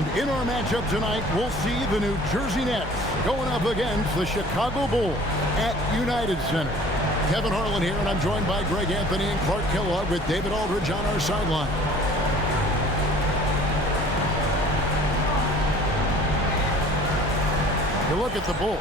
And in our matchup tonight, we'll see the New Jersey Nets going up against the Chicago Bulls at United Center. Kevin Harlan here, and I'm joined by Greg Anthony and Clark Kellogg with David Aldridge on our sideline. You look at the Bulls.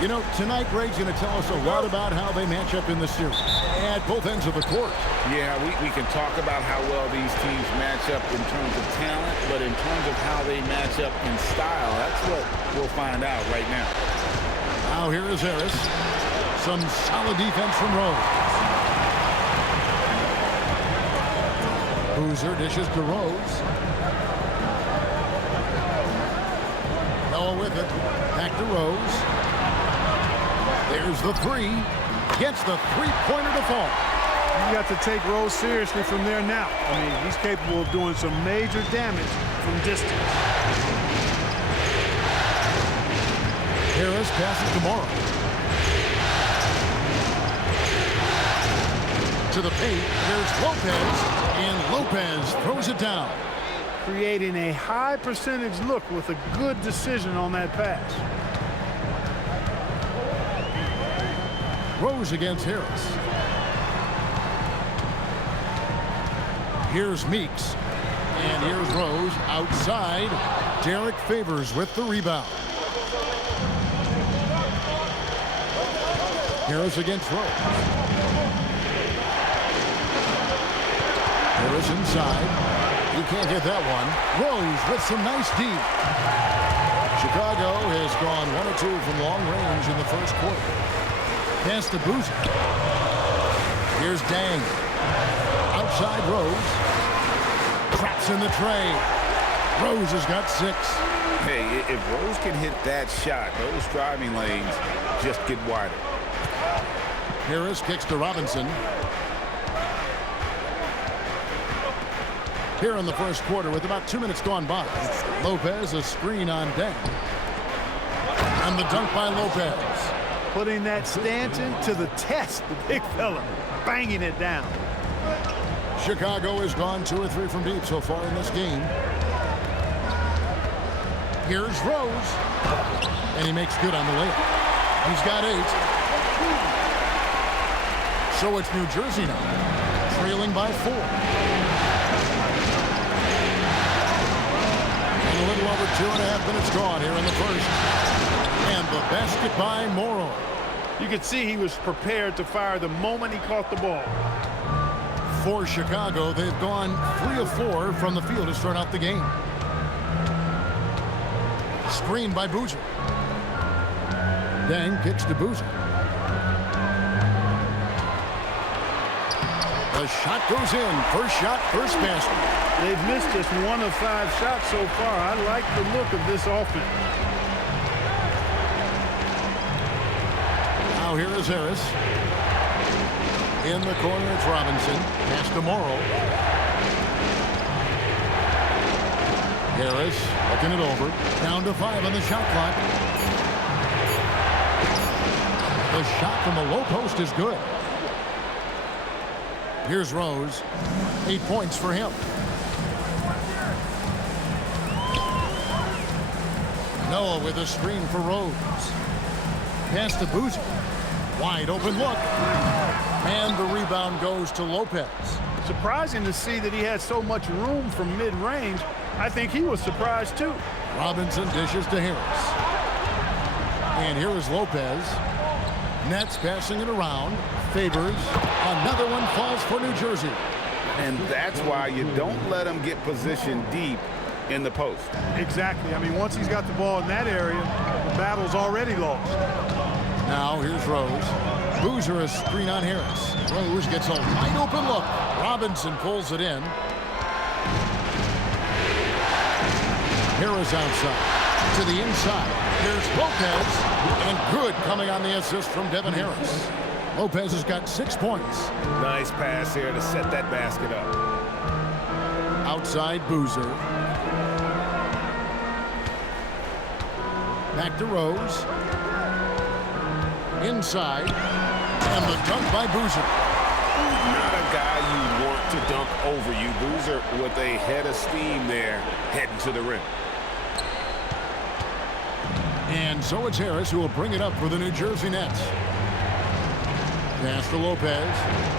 You know, tonight Greg's going to tell us a lot about how they match up in the series at both ends of the court. Yeah, we can talk about how well these teams match up in terms of talent, but in terms of how they match up in style, that's what we'll find out right now. Now here is Harris. Some solid defense from Rose. Boozer dishes to Rose. Noah with it. Back to Rose. There's the three. Gets the three-pointer to fall. You got to take Rose seriously from there now. I mean, he's capable of doing some major damage from distance. Harris passes to Morrow. To the paint, there's Lopez, and Lopez throws it down. Creating a high percentage look with a good decision on that pass. Rose against Harris. Here's Meeks. And here's Rose outside. Derek Favors with the rebound. Harris against Rose. Harris inside. He can't get that one. Rose with some nice D. Chicago has gone 1 of 2 from long range in the first quarter. Pass to Boozer. Here's Dang. Outside Rose. Traps in the tray. Rose has got 6. Hey, if Rose can hit that shot, those driving lanes just get wider. Harris kicks to Robinson. Here in the first quarter with about 2 minutes gone by. Lopez, a screen on Dang. And the dunk by Lopez. Putting that Stanton to the test, the big fella, banging it down. Chicago has gone 2 or 3 from deep so far in this game. Here's Rose. And he makes good on the layup. He's got 8. So it's New Jersey now, trailing by 4. And a little over 2.5 minutes gone here in the first. And the basket by Morrow. You could see he was prepared to fire the moment he caught the ball. For Chicago, they've gone 3 of 4 from the field to start out the game. Screen by Boozer. Dang kicks to Boozer. The shot goes in. First shot, first basket. They've missed just 1 of 5 shots so far. I like the look of this offense. Now here is Harris. In the corner, it's Robinson. Pass to Morrow. Harris looking it over. Down to 5 on the shot clock. The shot from the low post is good. Here's Rose. 8 points for him. Noah with a screen for Rose. Pass to Boozer. Wide open look. And the rebound goes to Lopez. Surprising to see that he had so much room from mid-range. I think he was surprised too. Robinson dishes to Harris. And here is Lopez. Nets passing it around. Favors. Another one falls for New Jersey. And that's why you don't let him get positioned deep in the post. Exactly. I mean, once he's got the ball in that area, the battle's already lost. Now here's Rose. Boozer a screen on Harris. Rose gets a wide open look. Robinson pulls it in. Harris outside. To the inside. Here's Lopez. And good coming on the assist from Devin Harris. Lopez has got 6 points. Nice pass here to set that basket up. Outside Boozer. Back to Rose. Inside. And the dunk by Boozer. Not a guy you want to dunk over you. Boozer with a head of steam there heading to the rim. And so it's Harris who will bring it up for the New Jersey Nets. Pass to Lopez.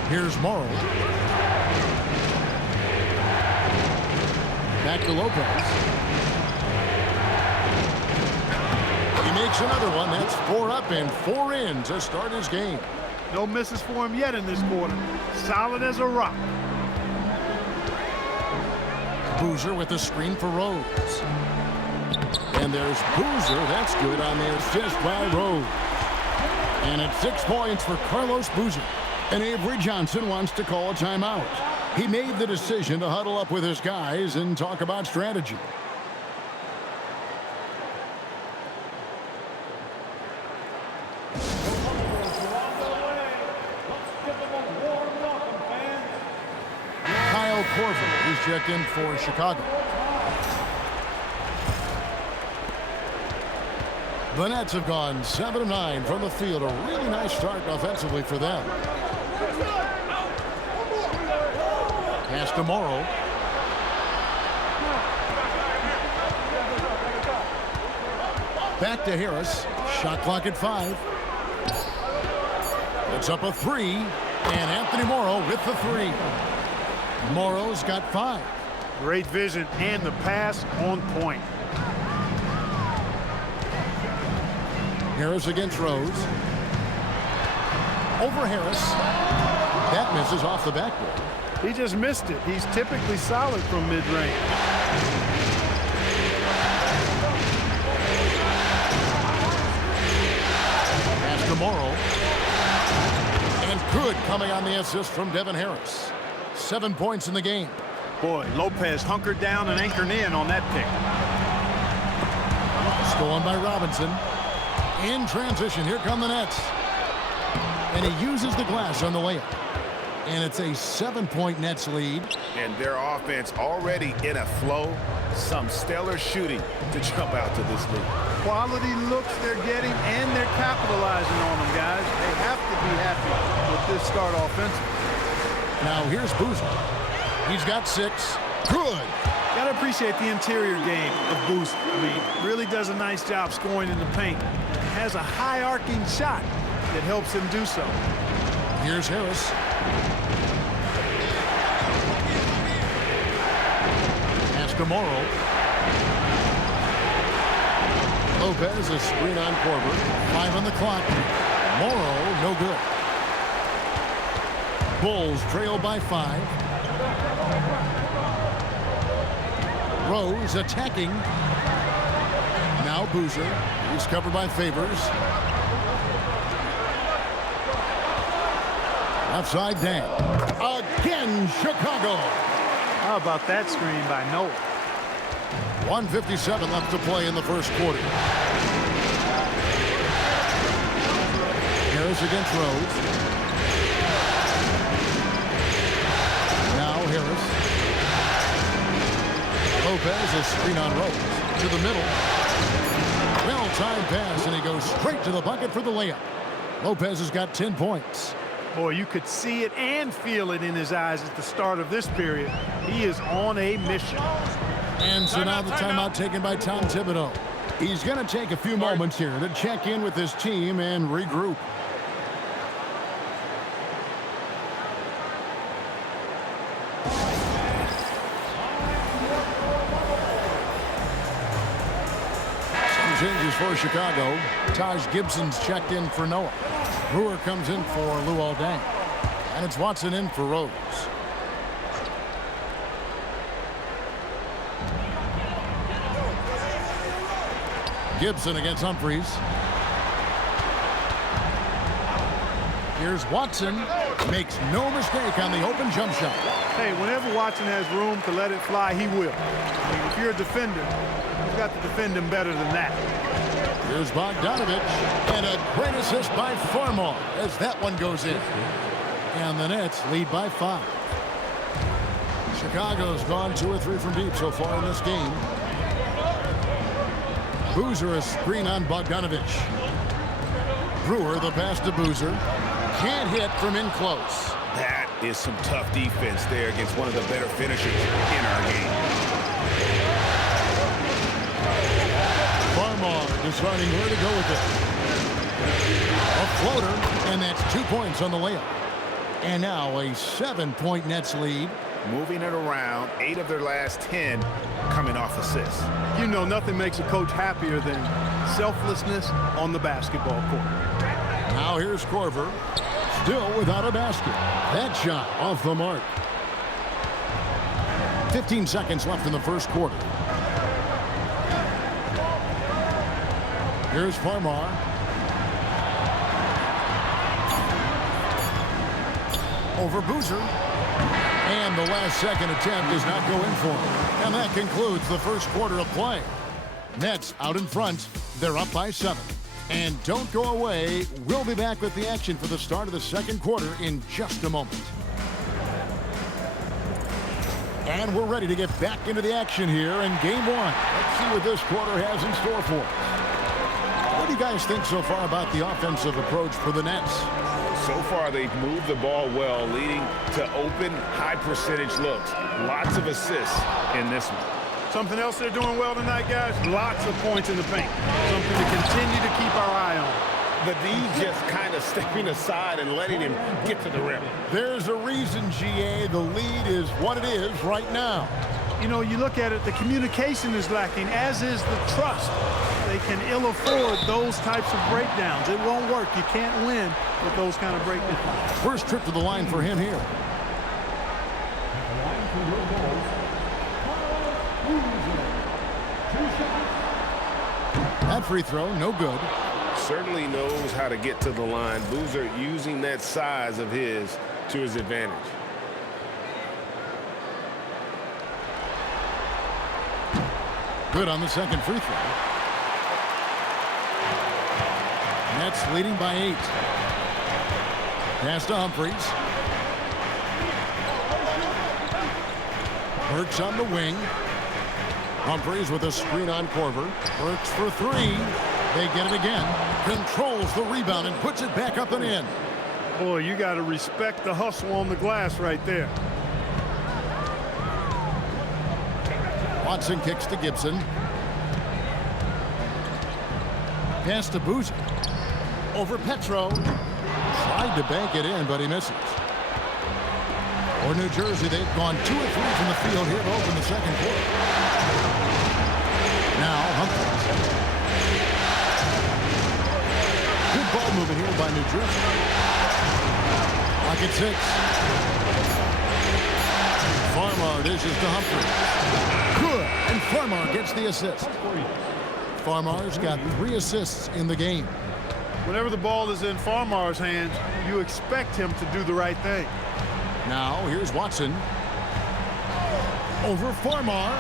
Here's Morrow. Back to Lopez. He makes another one. That's 4 up and 4 in to start his game. No misses for him yet in this quarter. Solid as a rock. Boozer with the screen for Rose. And there's Boozer. That's good on the assist by Rose. And it's 6 points for Carlos Boozer. And Avery Johnson wants to call a timeout. He made the decision to huddle up with his guys and talk about strategy. Kyle Korver, who's checked in for Chicago. The Nets have gone 7 of 9 from the field. A really nice start offensively for them. Pass to Morrow. Back to Harris. Shot clock at 5. It's up a 3. And Anthony Morrow with the 3. Morrow's got 5. Great vision and the pass on point. Harris against Rose. Over Harris. That misses off the backboard. He just missed it. He's typically solid from mid-range. Pass to Morrow. And good coming on the assist from Devin Harris. 7 points in the game. Boy, Lopez hunkered down and anchored in on that pick. Stolen by Robinson. In transition, here come the Nets. And he uses the glass on the layup. And it's a 7-point Nets lead. And their offense already in a flow. Some stellar shooting to jump out to this lead. Quality looks they're getting, and they're capitalizing on them, guys. They have to be happy with this start offensively. Now here's Boozer. He's got 6. Good. Gotta appreciate the interior game of Boozer. I mean, really does a nice job scoring in the paint. Has a high arcing shot that helps him do so. Here's Harris. Pass to Morrow. Lopez, a screen on Korver. 5 on the clock. Morrow, no good. Bulls trail by 5. Rose attacking. Now Boozer. He's covered by Favors. Left side down. Again, Chicago. How about that screen by Noah? 1:57 left to play in the first quarter. Harris against Rose. Now Harris. Lopez, a screen on Rose. To the middle. Well-timed pass, and he goes straight to the bucket for the layup. Lopez has got 10 points. Boy, you could see it and feel it in his eyes at the start of this period. He is on a mission. And so now the timeout taken by Tom Thibodeau. He's going to take a few moments here to check in with his team and regroup. Some changes for Chicago. Taj Gibson's checked in for Noah. Brewer comes in for Lou Aldang. And it's Watson in for Rose. Gibson against Humphries. Here's Watson. Makes no mistake on the open jump shot. Hey, whenever Watson has room to let it fly, he will. I mean, if you're a defender, you've got to defend him better than that. Here's Bogdanovich. And a great assist by Farmar as that one goes in. And the Nets lead by 5. Chicago's gone 2 or 3 from deep so far in this game. Boozer, a screen on Bogdanovich. Brewer, the pass to Boozer. Can't hit from in close. That is some tough defense there against one of the better finishers in our game. Farmar deciding where to go with it. A floater, and that's 2 points on the layup. And now a 7-point Nets lead. Moving it around, 8 of their last 10 coming off assists. You know, nothing makes a coach happier than selflessness on the basketball court. Now here's Korver, still without a basket. That shot off the mark. 15 seconds left in the first quarter. Here's Farmar. Over Boozer. And the last second attempt does not go in for him. And that concludes the first quarter of play. Nets out in front. They're up by 7. And don't go away. We'll be back with the action for the start of the second quarter in just a moment. And we're ready to get back into the action here in game 1. Let's see what this quarter has in store for us. What do you guys think so far about the offensive approach for the Nets? So far, they've moved the ball well, leading to open, high-percentage looks. Lots of assists in this one. Something else they're doing well tonight, guys? Lots of points in the paint. Something to continue to keep our eye on. The D just kind of stepping aside and letting him get to the rim. There's a reason, GA, the lead is what it is right now. You know, you look at it, the communication is lacking, as is the trust. They can ill afford those types of breakdowns. It won't work. You can't win with those kind of breakdowns. First trip to the line for him here. That free throw, no good. Certainly knows how to get to the line. Boozer using that size of his to his advantage. Good on the second free throw. Nets leading by 8. Pass to Humphries. Burks on the wing. Humphries with a screen on Korver. Burks for 3. They get it again. Controls the rebound and puts it back up and in. Boy, you got to respect the hustle on the glass right there. Watson kicks to Gibson. Pass to Boozer. Over Petro. Tried to bank it in, but he misses. For New Jersey, they've gone 2 of 3 from the field here to open the second quarter. Now, Humphries. Good ball movement here by New Jersey. Lock at 6. Farmar dishes to Humphries. Good, and Farmar gets the assist. Farmar's got 3 assists in the game. Whenever the ball is in Farmar's hands, you expect him to do the right thing. Now, here's Watson. Over Farmar.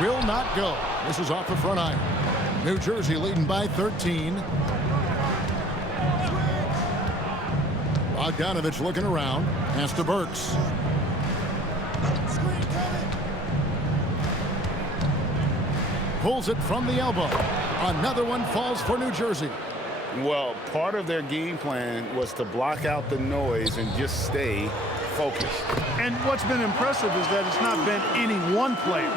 Will not go. This is off the front iron. New Jersey leading by 13. Bogdanovich looking around. Pass to Burks. Pulls it from the elbow. Another one falls for New Jersey. Well, part of their game plan was to block out the noise and just stay focused. And what's been impressive is that it's not been any one player.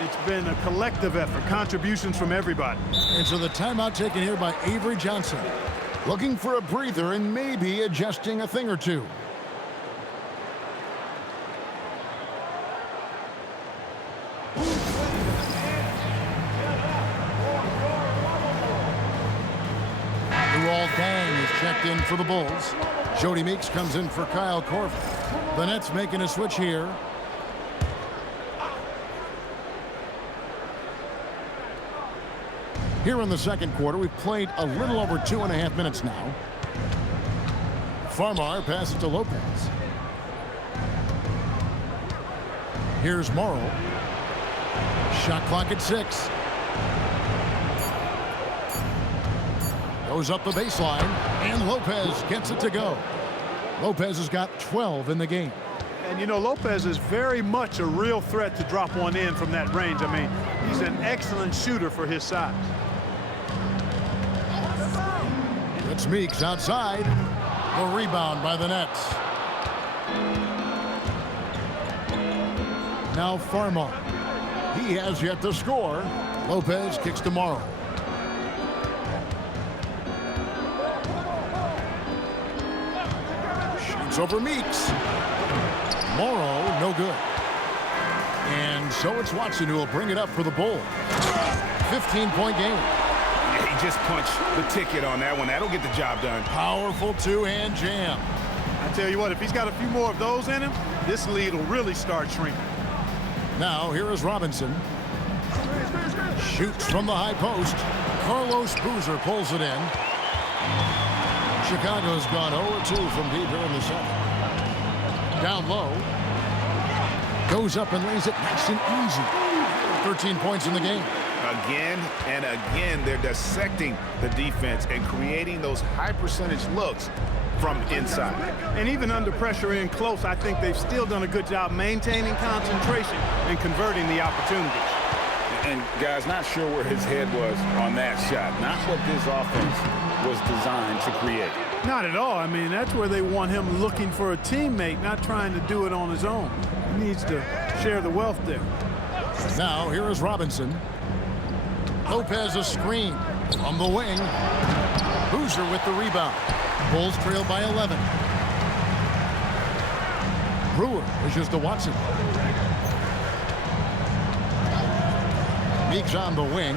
It's been a collective effort, contributions from everybody. And so the timeout taken here by Avery Johnson. Looking for a breather and maybe adjusting a thing or two. Dang is checked in for the Bulls. Jody Meeks comes in for Kyle Korver. The Nets making a switch here. Here in the second quarter, we've played a little over 2.5 minutes now. Farmar passes to Lopez. Here's Morrow. Shot clock at 6. Goes up the baseline, and Lopez gets it to go. Lopez has got 12 in the game. And, you know, Lopez is very much a real threat to drop one in from that range. I mean, he's an excellent shooter for his size. It's Meeks outside. The rebound by the Nets. Now Farmar. He has yet to score. Lopez kicks to Morrow. Rose over Meeks. Morrow, no good. And so it's Watson who will bring it up for the Bulls. 15-point game. Yeah, he just punched the ticket on that one. That'll get the job done. Powerful two-hand jam. I tell you what, if he's got a few more of those in him, this lead will really start shrinking. Now here is Robinson. Shoots from the high post. Carlos Boozer pulls it in. Chicago's gone 0-2 from deep here in the second. Down low. Goes up and lays it nice and easy. 13 points in the game. Again and again, they're dissecting the defense and creating those high percentage looks from inside. And even under pressure in close, I think they've still done a good job maintaining concentration and converting the opportunities. And guys, not sure where his head was on that shot. Not what this offense was designed to create. Not at all. I mean, that's where they want him looking for a teammate, not trying to do it on his own. He needs to share the wealth there. Now here is Robinson. Lopez a screen from the wing. Boozer with the rebound. Bulls trail by 11. Brewer pushes to Watson. Meeks on the wing.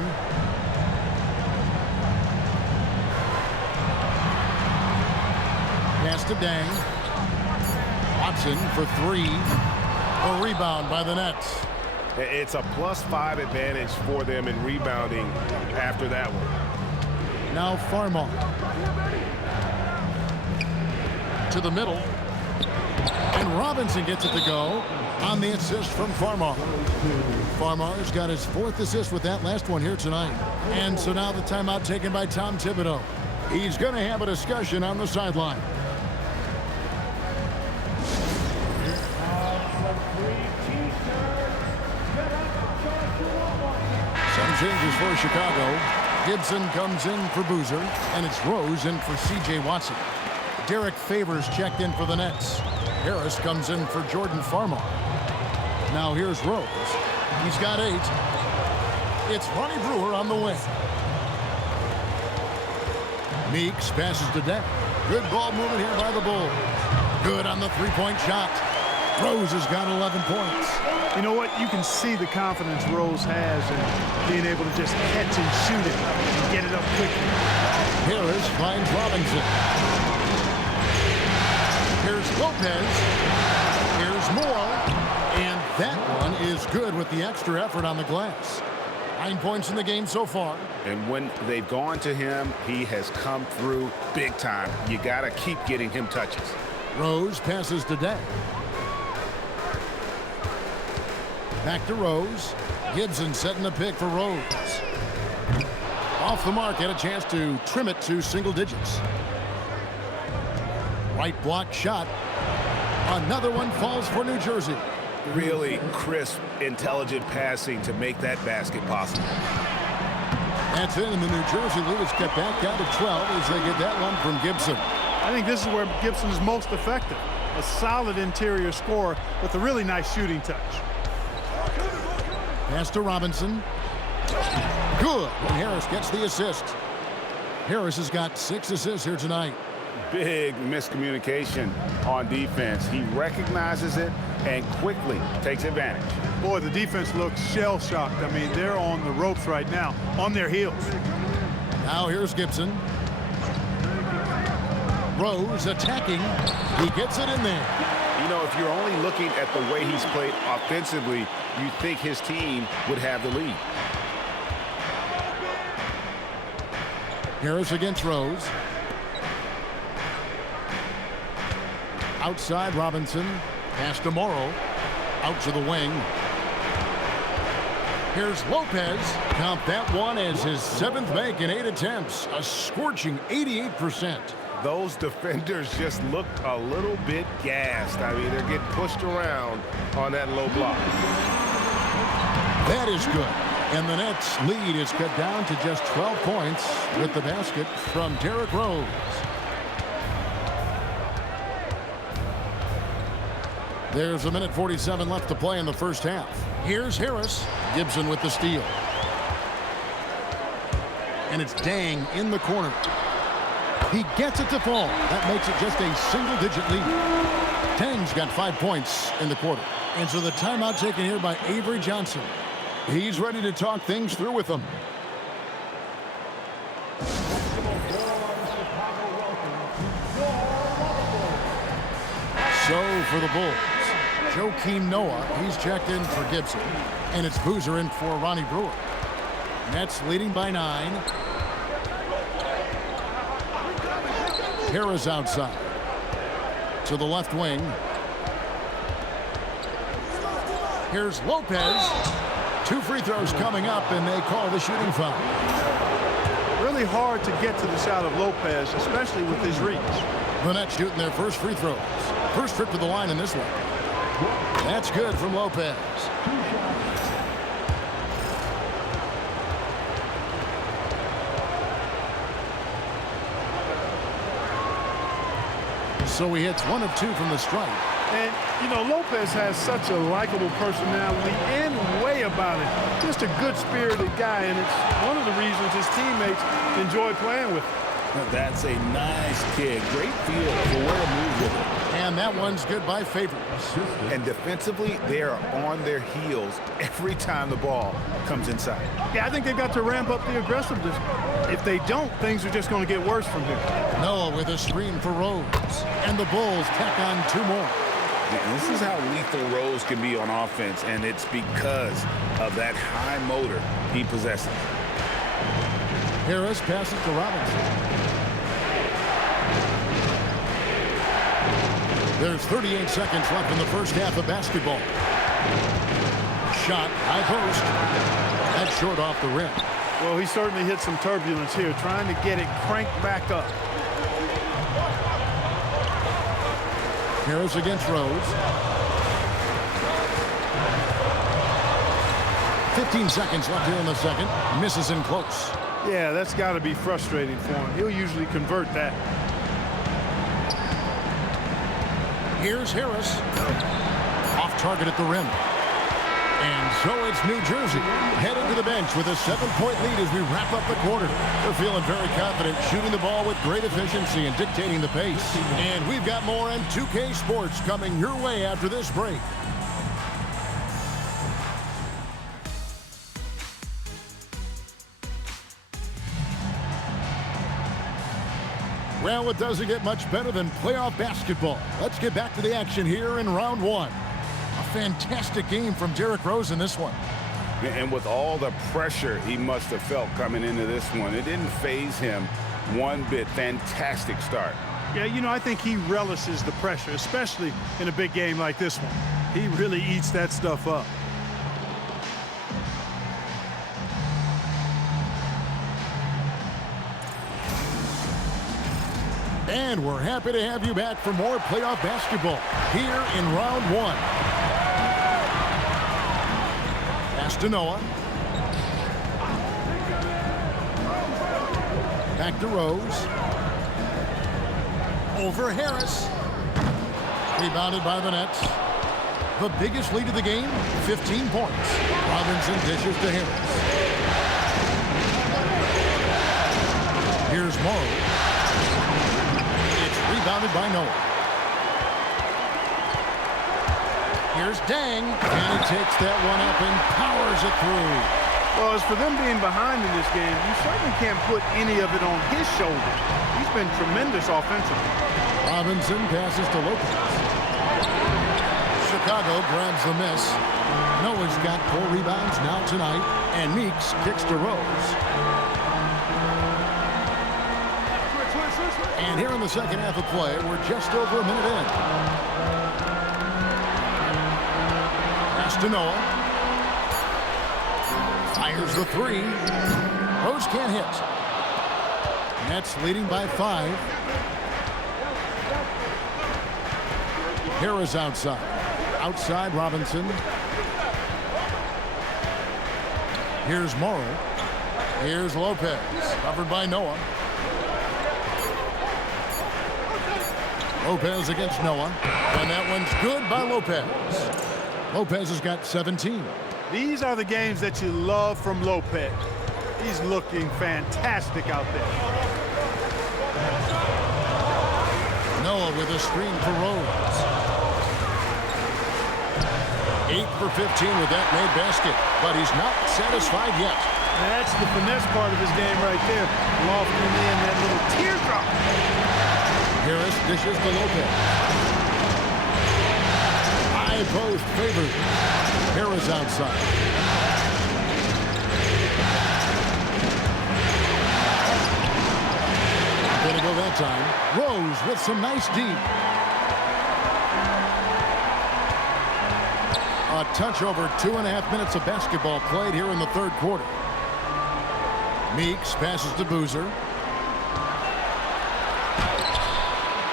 Pass to Dang. Watson for three. A rebound by the Nets. It's a +5 advantage for them in rebounding after that one. Now Farmar. To the middle. And Robinson gets it to go on the assist from Farmar. Farmar's got his 4th assist with that last one here tonight. And so now the timeout taken by Tom Thibodeau. He's going to have a discussion on the sideline. Some changes for Chicago. Gibson comes in for Boozer, and it's Rose in for C.J. Watson. Derek Favors checked in for the Nets. Harris comes in for Jordan Farmar. Now here's Rose. He's got 8. It's Ronnie Brewer on the wing. Meeks passes to Deng. Good ball movement here by the Bulls. Good on the three-point shot. Rose has got 11 points. You know what? You can see the confidence Rose has in being able to just catch and shoot it and get it up quickly. Harris finds Robinson. Here's Lopez. Here's Moore. And that one is good with the extra effort on the glass. 9 points in the game so far. And when they've gone to him, he has come through big time. You got to keep getting him touches. Rose passes to Deng. Back to Rose. Gibson setting the pick for Rose. Off the mark, had a chance to trim it to single digits. Right block shot. Another one falls for New Jersey. Really crisp, intelligent passing to make that basket possible. That's it, and the New Jersey lead is cut back down to 12 as they get that one from Gibson. I think this is where Gibson is most effective. A solid interior scorer with a really nice shooting touch. Pass to Robinson. Good. And Harris gets the assist. Harris has got 6 assists here tonight. Big miscommunication on defense. He recognizes it and quickly takes advantage. Boy, the defense looks shell-shocked. I mean, they're on the ropes right now, on their heels. Now here's Gibson. Rose attacking. He gets it in there. You know, if you're only looking at the way he's played offensively, you think his team would have the lead. Harris against Rose. Outside Robinson. Pass to Morrow. Out to the wing. Here's Lopez. Count that one as his 7th make in 8 attempts. A scorching 88%. Those defenders just looked a little bit gassed. I mean, they're getting pushed around on that low block. That is good. And the Nets lead is cut down to just 12 points with the basket from Derrick Rose. There's 1:47 left to play in the first half. Here's Harris. Gibson with the steal. And it's Dang in the corner. He gets it to fall. That makes it just a single-digit lead. Tang's got 5 points in the quarter. And so the timeout taken here by Avery Johnson. He's ready to talk things through with them. So for the Bulls, Joakim Noah, he's checked in for Gibson. And it's Boozer in for Ronnie Brewer. Nets leading by 9. Harris outside. To the left wing. Here's Lopez. 2 free throws coming up, and they call the shooting foul. Really hard to get to the shot of Lopez, especially with his reach. The Nets shooting their first free throws. First trip to the line in this one. That's good from Lopez. So he hits 1 of 2 from the stripe. And, you know, Lopez has such a likable personality and way about it. Just a good-spirited guy, and it's one of the reasons his teammates enjoy playing with him. That's a nice kid. Great feel for where to move with it. And that one's good by Favors. And defensively, they are on their heels every time the ball comes inside. Yeah, I think they've got to ramp up the aggressiveness. If they don't, things are just going to get worse from here. Noah with a screen for Rose. And the Bulls tack on 2 more. And this is how lethal Rose can be on offense, and it's because of that high motor he possesses. Harris passes to Robinson. There's 38 seconds left in the first half of basketball. Shot, high post. That's short off the rim. Well, he certainly hit some turbulence here, trying to get it cranked back up. Harris against Rose. 15 seconds left here in the second. Misses in close. Yeah, that's got to be frustrating for him. He'll usually convert that. Here's Harris. Off target at the rim. And so it's New Jersey heading to the bench with a 7-point lead as we wrap up the quarter. They're feeling very confident, shooting the ball with great efficiency and dictating the pace. And we've got more on 2K Sports coming your way after this break. Well, it doesn't get much better than playoff basketball. Let's get back to the action here in round 1. A fantastic game from Derrick Rose in this one. And with all the pressure he must have felt coming into this one, it didn't faze him one bit. Fantastic start. Yeah, you know, I think he relishes the pressure, especially in a big game like this one. He really eats that stuff up. And we're happy to have you back for more playoff basketball here in round 1. Pass to Noah. Back to Rose. Over Harris. Rebounded by the Nets. The biggest lead of the game, 15 points. Robinson dishes to Harris. Here's Morrow. Rebounded by Noah. Here's Dang, and he takes that one up and powers it through. Well, as for them being behind in this game, you certainly can't put any of it on his shoulders. He's been tremendous offensively. Robinson passes to Lopez. Chicago grabs the miss. Noah's got 4 rebounds now tonight, and Meeks kicks to Rose. And here in the second half of play, we're just over a minute in. Pass to Noah. Fires the 3. Rose can't hit. Nets leading by 5. Harris outside. Outside Robinson. Here's Morrow. Here's Lopez. Covered by Noah. Lopez against Noah. And that one's good by Lopez. Lopez has got 17. These are the games that you love from Lopez. He's looking fantastic out there. Noah with a screen for Rose. 8 for 15 with that made basket, but he's not satisfied yet. And that's the finesse part of his game right there. Lofting in that little teardrop. Harris dishes to Lopez. High post favored. Harris outside. Gonna go that time. Rose with some nice deep. A touch over 2.5 minutes of basketball played here in the third quarter. Meeks passes to Boozer.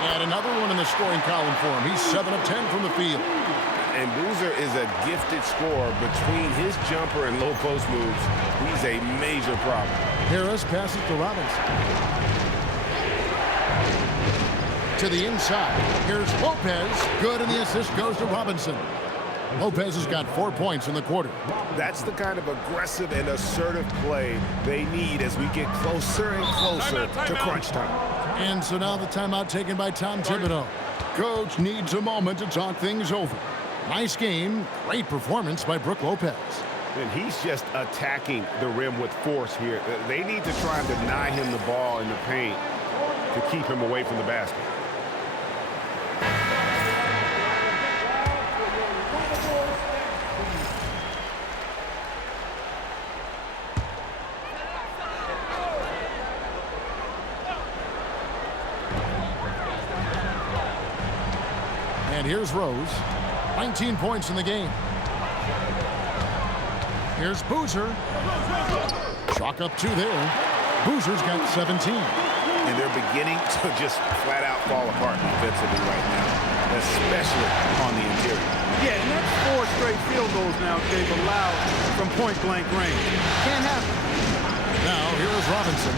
And another one in the scoring column for him. He's 7 of 10 from the field. And Boozer is a gifted scorer. Between his jumper and low post moves, he's a major problem. Harris passes to Robinson. To the inside. Here's Lopez. Good, and the assist goes to Robinson. Lopez has got 4 points in the quarter. That's the kind of aggressive and assertive play they need as we get closer and closer to crunch time. And so now the timeout taken by Tom Thibodeau. Coach needs a moment to talk things over. Nice game. Great performance by Brook Lopez. And he's just attacking the rim with force here. They need to try and deny him the ball in the paint to keep him away from the basket. And here's Rose. 19 points in the game. Here's Boozer. Chalk up 2 there. Boozer's got 17. And they're beginning to just flat out fall apart defensively right now, especially on the interior. Yeah, and that's 4 straight field goals now they've allowed from point-blank range. Can't happen. Now, here is Robinson.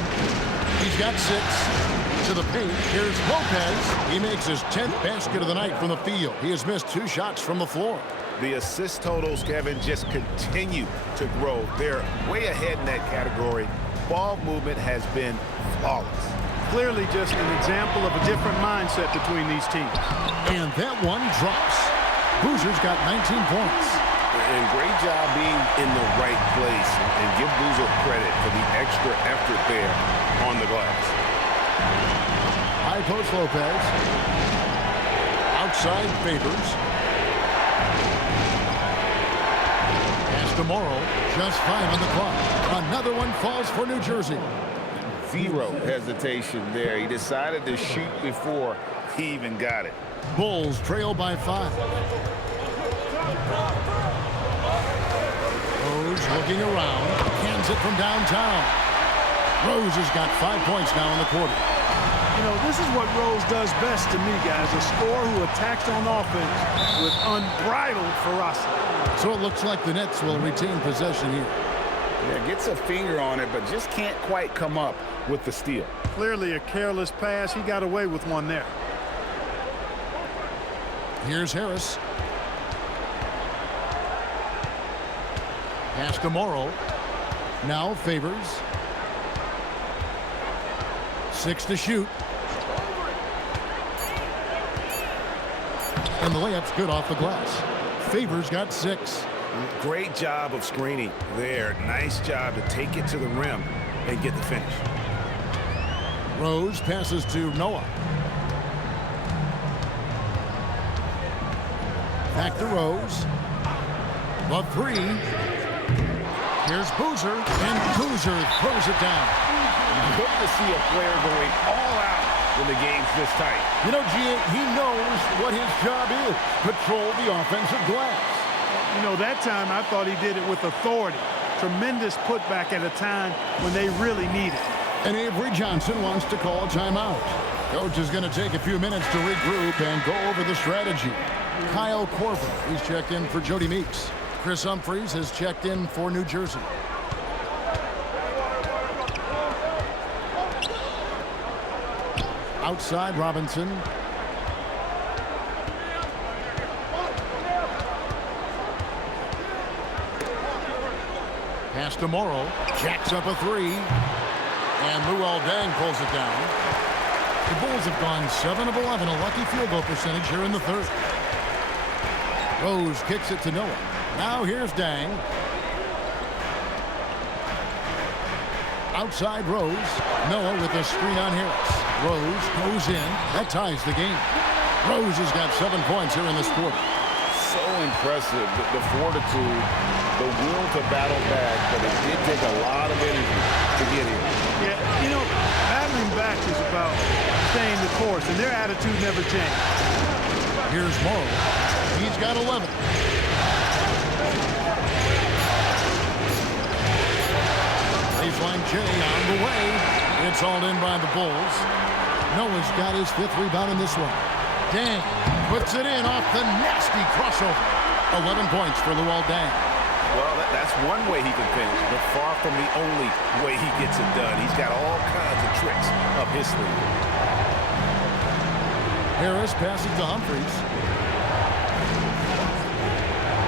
He's got 6. To the paint. Here's Lopez. He makes his 10th basket of the night from the field. He has missed 2 shots from the floor. The assist totals, Kevin, just continue to grow. They're way ahead in that category. Ball movement has been flawless. Clearly just an example of a different mindset between these teams. And that one drops. Boozer's got 19 points. And great job being in the right place. And give Boozer credit for the extra effort there on the glass. High post Lopez. Outside Favors. Pass to Morrow. Just 5 on the clock. Another one falls for New Jersey. Zero hesitation there. He decided to shoot before he even got it. Bulls trail by 5. Rose looking around. Cans it from downtown. Rose has got 5 points now in the quarter. You know, this is what Rose does best to me, guys. A scorer who attacks on offense with unbridled ferocity. So it looks like the Nets will retain possession here. Yeah, gets a finger on it, but just can't quite come up with the steal. Clearly a careless pass. He got away with one there. Here's Harris. Pass to Morrow. Now Favors. 6 to shoot. And the layup's good off the glass. Favors got 6. Great job of screening there. Nice job to take it to the rim and get the finish. Rose passes to Noah. Back to Rose. The 3. Here's Boozer. And Boozer throws it down. Good to see a player going all out when the game's this tight. You know, he knows what his job is. Patrol the offensive glass. You know, that time I thought he did it with authority. Tremendous putback at a time when they really need it. And Avery Johnson wants to call a timeout. Coach is going to take a few minutes to regroup and go over the strategy. Kyle Korver, he's checked in for Jody Meeks. Chris Humphries has checked in for New Jersey. Outside Robinson. Pass to Morrow. Jacks up a 3. And Luol Deng pulls it down. The Bulls have gone 7 of 11, a lucky field goal percentage here in the third. Rose kicks it to Noah. Now here's Dang. Outside Rose. Noah with a screen on Harris. Rose goes in. That ties the game. Rose has got 7 points here in this quarter. So impressive, the fortitude, the will to battle back, but it did take a lot of energy to get here. Yeah, you know, battling back is about staying the course, and their attitude never changed. Here's Morrow. He's got 11. Baseline J on the way. It's hauled in by the Bulls. Noah's got his 5th rebound in this one. Dang puts it in off the nasty crossover. 11 points for Luol Deng. Well, that's one way he can finish, but far from the only way he gets it done. He's got all kinds of tricks up his sleeve. Harris passes to Humphries.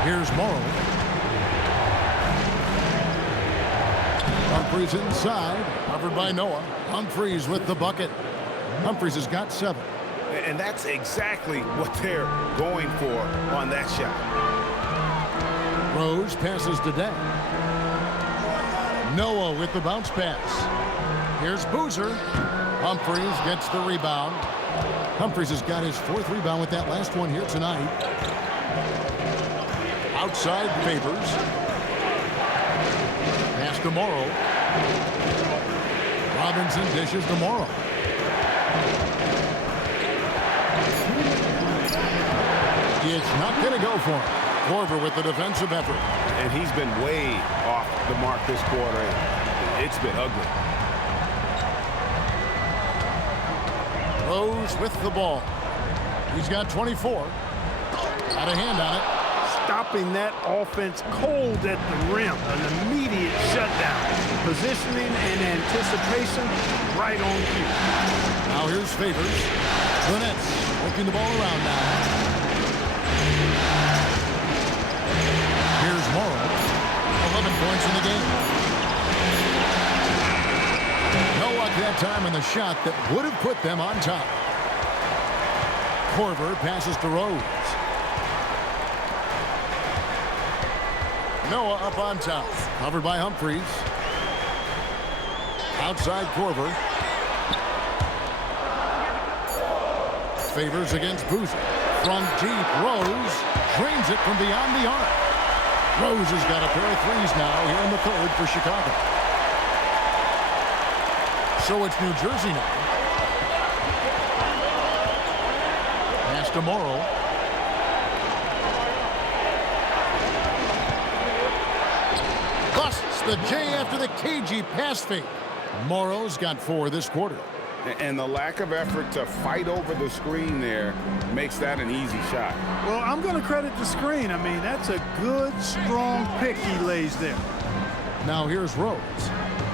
Here's Morrow. Humphries inside, covered by Noah. Humphries with the bucket. Humphries has got 7. And that's exactly what they're going for on that shot. Rose passes to Deng. Noah with the bounce pass. Here's Boozer. Humphries gets the rebound. Humphries has got his 4th rebound with that last one here tonight. Outside Favors. Pass to Morrow. Robinson dishes to Morrow. It's not going to go for him. Korver with the defensive effort. And he's been way off the mark this quarter. It's been ugly. Rose with the ball. He's got 24. Got a hand on it. Stopping that offense cold at the rim. An immediate shutdown. Positioning and anticipation right on cue. Now here's Favors. The Nets working the ball around now. Here's Morrow. 11 points in the game. No luck that time on the shot that would have put them on top. Korver passes to Rose. Noah up on top. Covered by Humphries. Outside Korver. Favors against Boozer. From deep, Rose drains it from beyond the arc. Rose has got a pair of threes now here in the third for Chicago. So it's New Jersey now. Pass to Morrow. Busts the J after the cagey pass fake. Morrow's got 4 this quarter. And the lack of effort to fight over the screen there makes that an easy shot. Well, I'm going to credit the screen. I mean, that's a good, strong pick he lays there. Now here's Rose.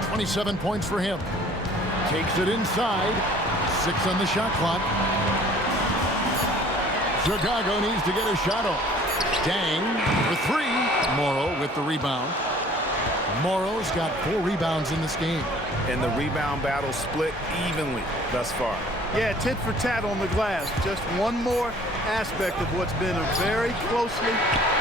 27 points for him. Takes it inside. 6 on the shot clock. Chicago needs to get a shot off. Dang for 3. Morrow with the rebound. Morrow's got 4 rebounds in this game. And the rebound battle split evenly thus far. Yeah, tit for tat on the glass. Just one more aspect of what's been a very closely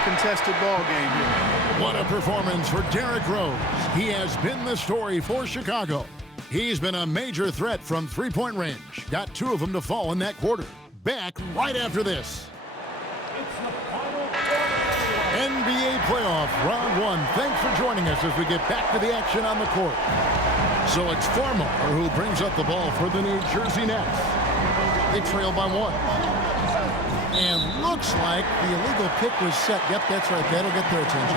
contested ball game here. What a performance for Derrick Rose. He has been the story for Chicago. He's been a major threat from three-point range. Got 2 of them to fall in that quarter. Back right after this. NBA playoff round 1. Thanks for joining us as we get back to the action on the court. So it's Farmar who brings up the ball for the New Jersey Nets. They trail by 1. And looks like the illegal kick was set. Yep, that's right. That'll get their attention.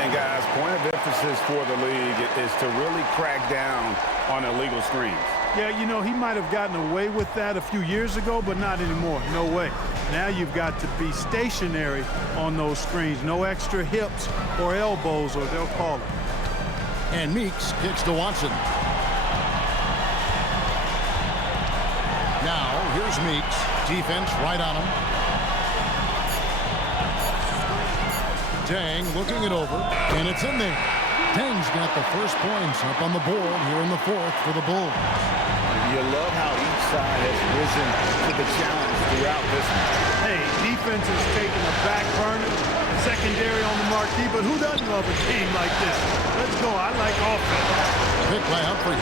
And guys, point of emphasis for the league is to really crack down on illegal screens. Yeah, you know, he might have gotten away with that a few years ago, but not anymore. No way. Now you've got to be stationary on those screens. No extra hips or elbows, or they'll call it. And Meeks kicks to Watson. Now, here's Meeks. Defense right on him. Dang looking it over, and it's in there. Dang's got the first points up on the board here in the 4th for the Bulls. You love how each side has risen to the challenge throughout this one. Hey, defense is taking a back burner, secondary on the marquee, but who doesn't love a game like this? Let's go. I like offense. Pick by Humphrey.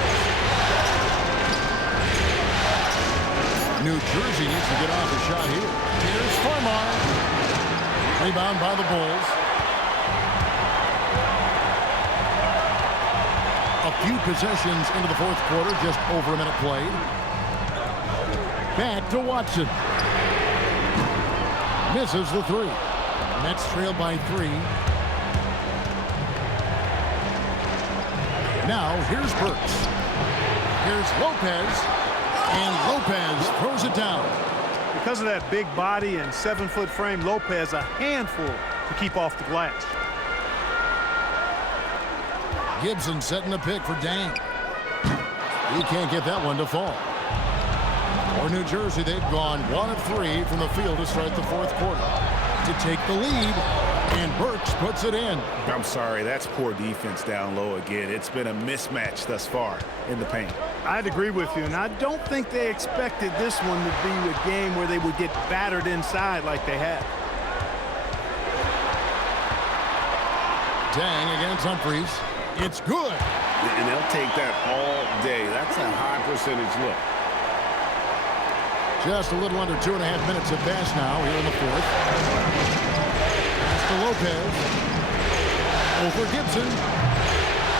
New Jersey needs to get off a shot here. Here's Farmar. Rebound by the Bulls. A few possessions into the fourth quarter, just over a minute played. Back to Watson. Misses the three. Nets trail by 3. Now here's Burks. Here's Lopez. And Lopez throws it down. Because of that big body and 7-foot frame, Lopez a handful to keep off the glass. Gibson setting the pick for Dang. He can't get that one to fall. For New Jersey, they've gone 1 of 3 from the field to start the fourth quarter. To take the lead, and Burks puts it in. I'm sorry, that's poor defense down low again. It's been a mismatch thus far in the paint. I'd agree with you, and I don't think they expected this one to be a game where they would get battered inside like they had. Dang against Humphries. It's good. And they'll take that all day. That's a high percentage look. Just a little under 2.5 minutes have passed now here in the fourth. Pass to Lopez. Over Gibson.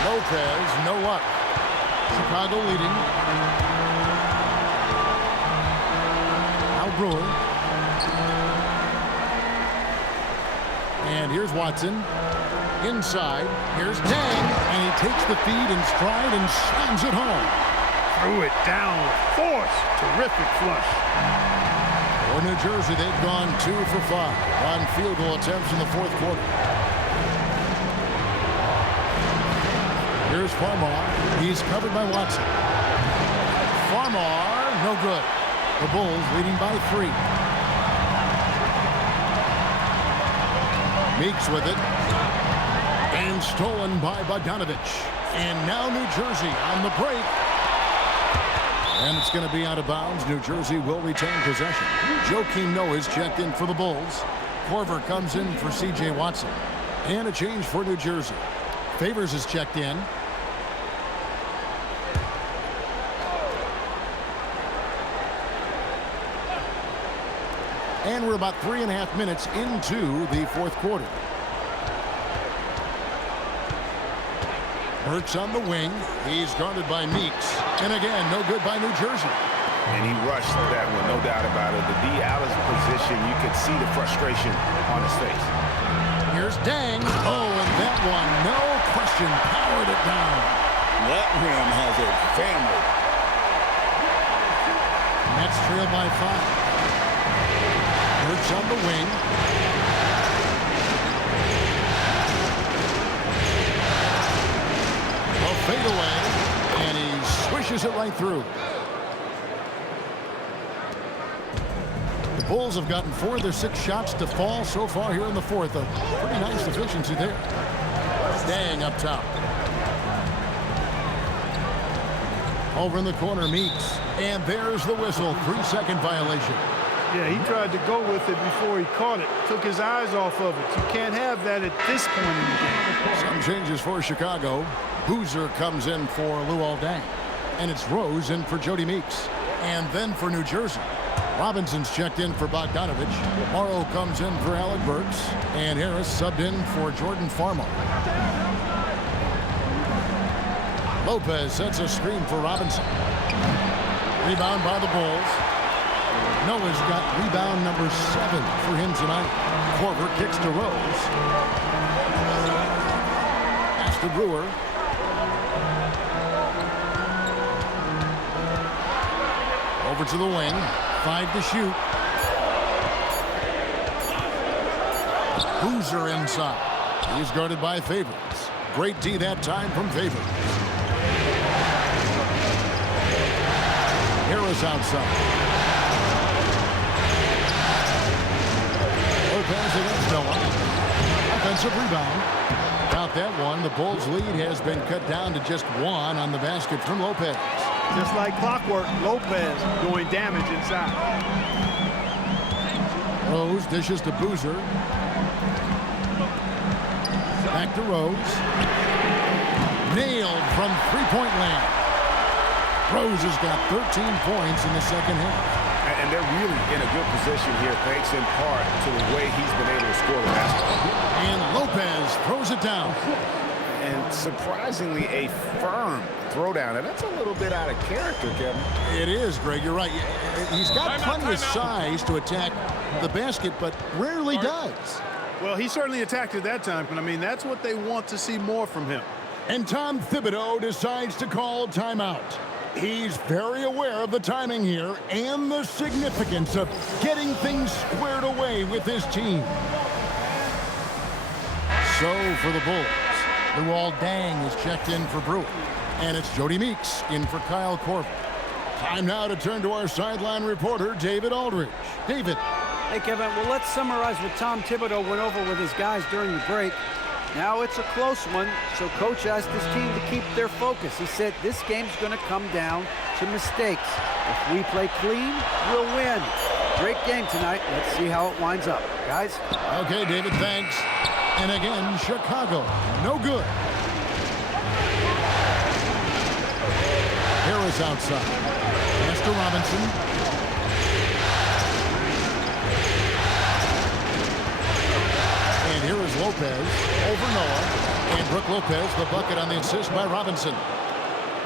Lopez, no luck. Chicago leading. Now Brewer. And here's Watson. Inside. Here's Dang. And he takes the feed in stride and slams it home. Threw it down with force. Terrific flush. For New Jersey, they've gone 2 for 5 on field goal attempts in the fourth quarter. Here's Farmar. He's covered by Watson. Farmar, no good. The Bulls leading by 3. Meeks with it. And stolen by Bogdanovich. And now New Jersey on the break. And it's going to be out of bounds. New Jersey will retain possession. Joakim Noah is checked in for the Bulls. Korver comes in for C.J. Watson. And a change for New Jersey. Favors is checked in. And we're about 3.5 minutes into the fourth quarter. Burks on the wing. He's guarded by Meeks. And again, no good by New Jersey. And he rushed that one, no doubt about it. The D out of position, you could see the frustration on his face. Here's Dang. Oh, and that one, no question, powered it down. That rim has a family. Nets trail by 5. Burks on the wing. Fade away, and he swishes it right through. The Bulls have gotten 4 of their 6 shots to fall so far here in the fourth. A pretty nice efficiency there. Dang up top. Over in the corner, Meeks. And there's the whistle. 3-second violation. Yeah, he tried to go with it before he caught it. Took his eyes off of it. You can't have that at this point in the game. Some changes for Chicago. Boozer comes in for Luol Deng. And it's Rose in for Jody Meeks. And then for New Jersey, Robinson's checked in for Bogdanovich. Morrow comes in for Alec Burks. And Harris subbed in for Jordan Farmar. Lopez sets a screen for Robinson. Rebound by the Bulls. Noah's got rebound number 7 for him tonight. Korver kicks to Rose. Pass to Brewer. Over to the wing. 5 to shoot. Boozer inside. He's guarded by Favors. Great D that time from Favors. Harris outside. Lopez against Noah. Offensive rebound. Out that one. The Bulls' lead has been cut down to just 1 on the basket from Lopez. Just like clockwork, Lopez doing damage inside. Rose dishes to Boozer. Back to Rose. Nailed from three-point land. Rose has got 13 points in the second half. And they're really in a good position here, thanks in part to the way he's been able to score the basketball. And Lopez throws it down. And surprisingly, a firm throwdown. And that's a little bit out of character, Kevin. It is, Greg. You're right. He's got plenty of size to attack the basket, but rarely does. Well, he certainly attacked it that time, but I mean, that's what they want to see more from him. And Tom Thibodeau decides to call timeout. He's very aware of the timing here and the significance of getting things squared away with his team. So for the Bulls, Luol Deng is checked in for Brewer. And it's Jody Meeks in for Kyle Korver. Time now to turn to our sideline reporter, David Aldridge. David. Hey, Kevin, well, let's summarize what Tom Thibodeau went over with his guys during the break. Now it's a close one, so Coach asked his team to keep their focus. He said this game's going to come down to mistakes. If we play clean, we'll win. Great game tonight. Let's see how it winds up. Guys? Okay, David, thanks. And again, Chicago, no good. Harris outside. Pass to Robinson. And here is Lopez over Noah. And Brook Lopez, the bucket on the assist by Robinson.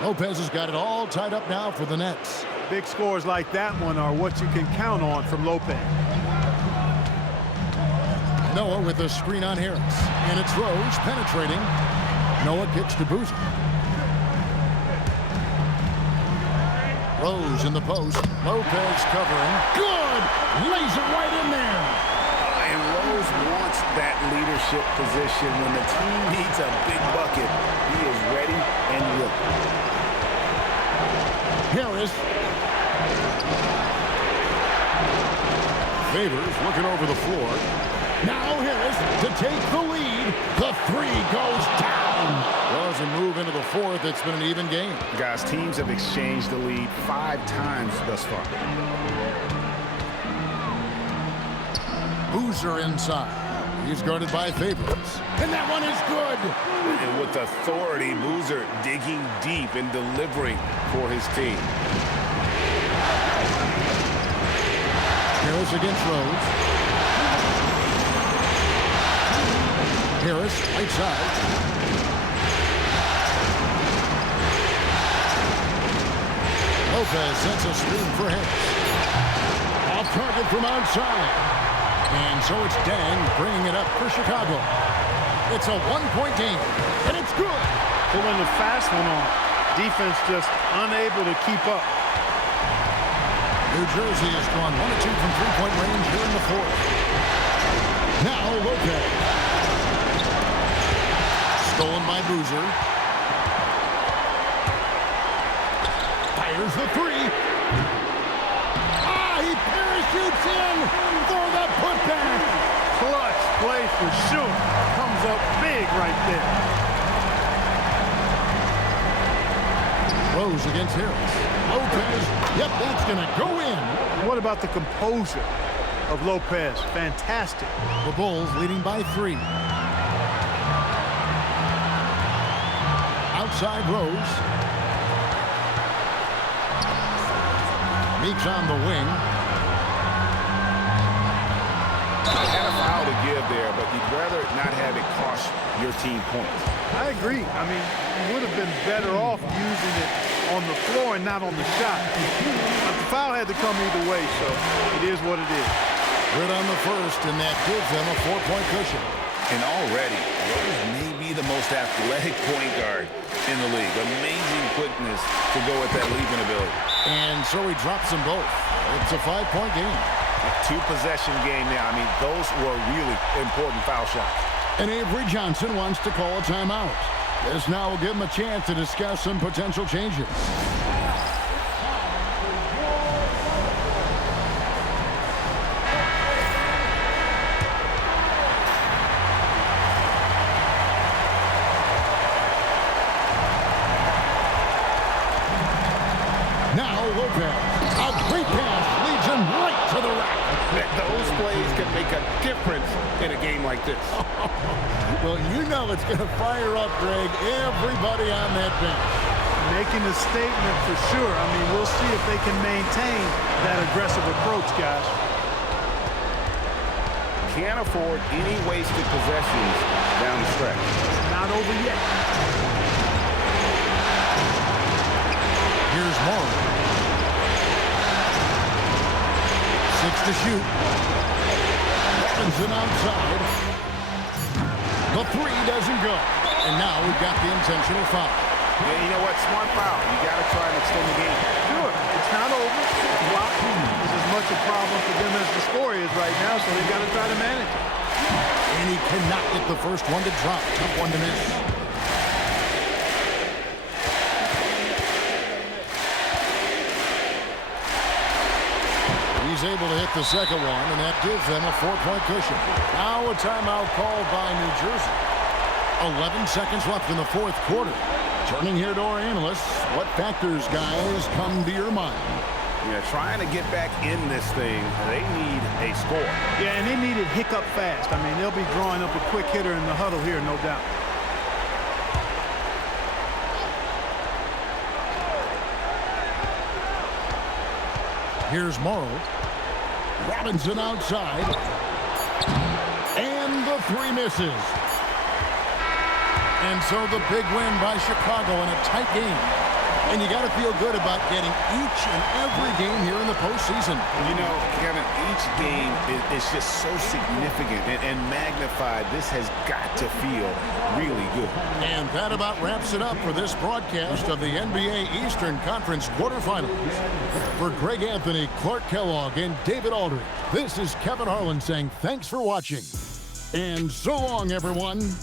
Lopez has got it all tied up now for the Nets. Big scores like that one are what you can count on from Lopez. Noah with a screen on Harris. And it's Rose penetrating. Noah kicks to Boozer. Rose in the post. Lopez covering. Good! Lays it right in there. And Rose wants that leadership position. When the team needs a big bucket, he is ready and willing. Harris. Favors looking over the floor. Now Harris to take the lead. The three goes down. Well, as a move into the fourth, it's been an even game. Guys, teams have exchanged the lead 5 times thus far. Boozer inside. He's guarded by Favors. And that one is good. And with authority, Boozer digging deep and delivering for his team. Harris against Rose. Harris, right side. Lopez sets a screen for Harris. Off target from outside. And so it's Deng bringing it up for Chicago. It's a one-point game, and it's good. But when the fast one on, defense just unable to keep up. New Jersey has gone 1 of 2 from three-point range here in the fourth. Now Lopez. Stolen by Boozer. Fires the three. Ah, he parachutes in for the putback. Clutch play for sure. Comes up big right there. Rose against Harris. Lopez. Yep, that's going to go in. What about the composure of Lopez? Fantastic. The Bulls leading by 3. Outside Rose. Meeks on the wing. Had a foul to give there, but you'd rather not have it cost your team points. I agree. I mean, you would have been better off using it on the floor and not on the shot. But the foul had to come either way, so it is what it is. Good on the first, and that gives them a 4-point cushion. And already, Rose may be the most athletic point guard in the league. Amazing quickness to go with that leaping ability. And so he drops them both. It's a 5-point game. A 2-possession game now. I mean, those were really important foul shots. And Avery Johnson wants to call a timeout. This now will give him a chance to discuss some potential changes. pass. A great pass leads him right to the rack. Those plays can make a difference in a game like this. Well, you know it's going to fire up, Greg, everybody on that bench. Making a statement for sure. I mean, we'll see if they can maintain that aggressive approach, guys. Can't afford any wasted possessions down the stretch. It's not over yet. Here's Morrow. 6 to shoot. Robinson outside. The three doesn't go. And now we've got the intentional foul. Yeah, you know what? Smart foul. You got to try and extend the game. Sure, it's not over. The block is as much a problem for them as the score is right now, so they've got to try to manage it. And he cannot get the first one to drop. Tough one to miss. He's able to hit the second one, and that gives them a 4-point cushion. Now a timeout called by New Jersey. 11 seconds left in the fourth quarter. Turning here to our analysts, what factors, guys, come to your mind? Yeah, trying to get back in this thing, they need a score. Yeah, and they need it hiccup fast. I mean, they'll be drawing up a quick hitter in the huddle here, no doubt. Here's Morrow. Robinson outside. And the three misses. And so the big win by Chicago in a tight game. And you got to feel good about getting each and every game here in the postseason. You know, Kevin, each game is just so significant and magnified. This has got to feel really good. And that about wraps it up for this broadcast of the NBA Eastern Conference quarterfinals. For Greg Anthony, Clark Kellogg, and David Aldridge, this is Kevin Harlan saying thanks for watching. And so long, everyone.